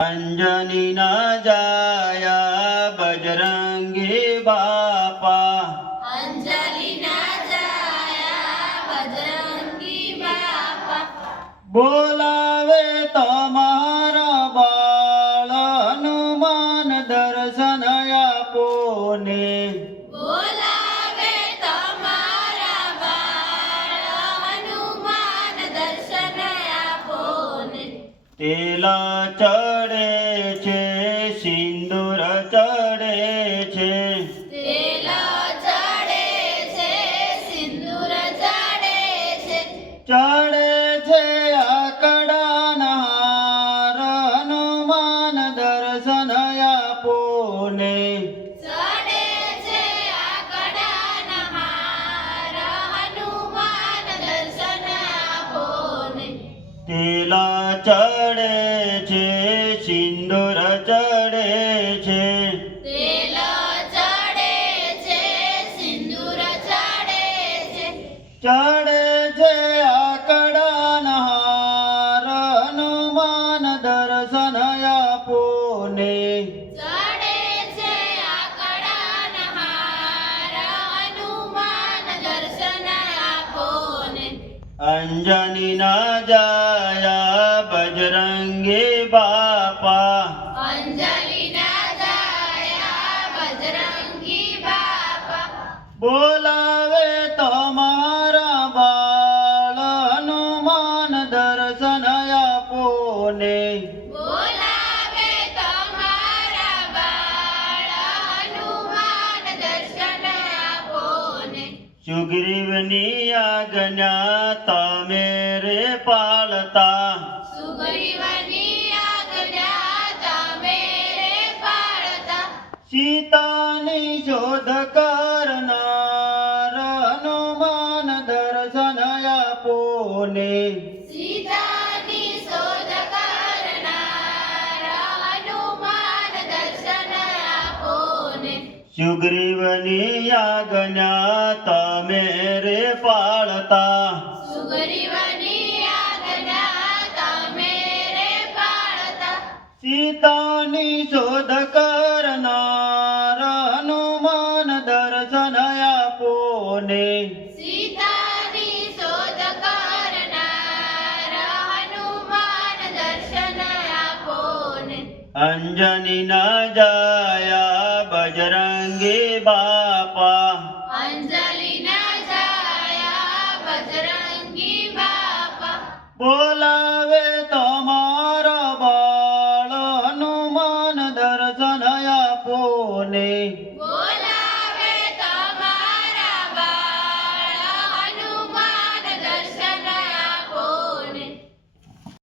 અંજની ના જાયા બજરંગી બાપા, અંજલિ ના જાયા બજરંગી બાપા, બોલાવે તમારા બાળ હનુમાન દર્શન આપો ને. બોલાવે તમારા બાળ હનુમાન દર્શન આપો ને. તેલા ચડે છે, સિંદૂર ચડે છે, તેલ ચડે છે, સિંદૂર ચડે છે, ચડે છે આકડાના હાર હનુમાન દર્શન આપો ને. ચડે છે આકડાના હાર હનુમાન દર્શન આપો ને. તેલા ચડે છે, સિંદૂર ચડે છે, તેલ ચડે છે, સિંદૂર ચડે છે, ચડે છે આકડાના હાર હનુમાન દર્શન આપો ને. ચડે છે આકડાના હાર હનુમાન દર્શન આપો ને. અંજની ના જાયા બજરંગી બાપા, અંજલિ ના જાયા બજરંગી બાપા, બોલાવે તમારા બાળ હનુમાન દર્શન આપો ને. બોલાવે તમારા બાળ હનુમાન દર્શન આપો ને. સુગ્રીવની આજ્ઞા તમે રે પાળતા, સુગ્રીવની આજ્ઞા તમે રે પાળતા, સીતાની શોધ કરનાર હનુમાન દર્શન આપો ને. સીતાની શોધ કરનાર હનુમાન દર્શન આપો ને. સુગ્રીવની આજ્ઞા તમે રે પાળતા, સુગ્રીવની આજ્ઞા તમે રે પાળતા, સીતાની શોધ કરનાર હનુમાન દર્શન આપો ને. સીતાની શોધ કરનાર હનુમાન દર્શન આપો ને. અંજની ના જાયા બજરંગી બાપા,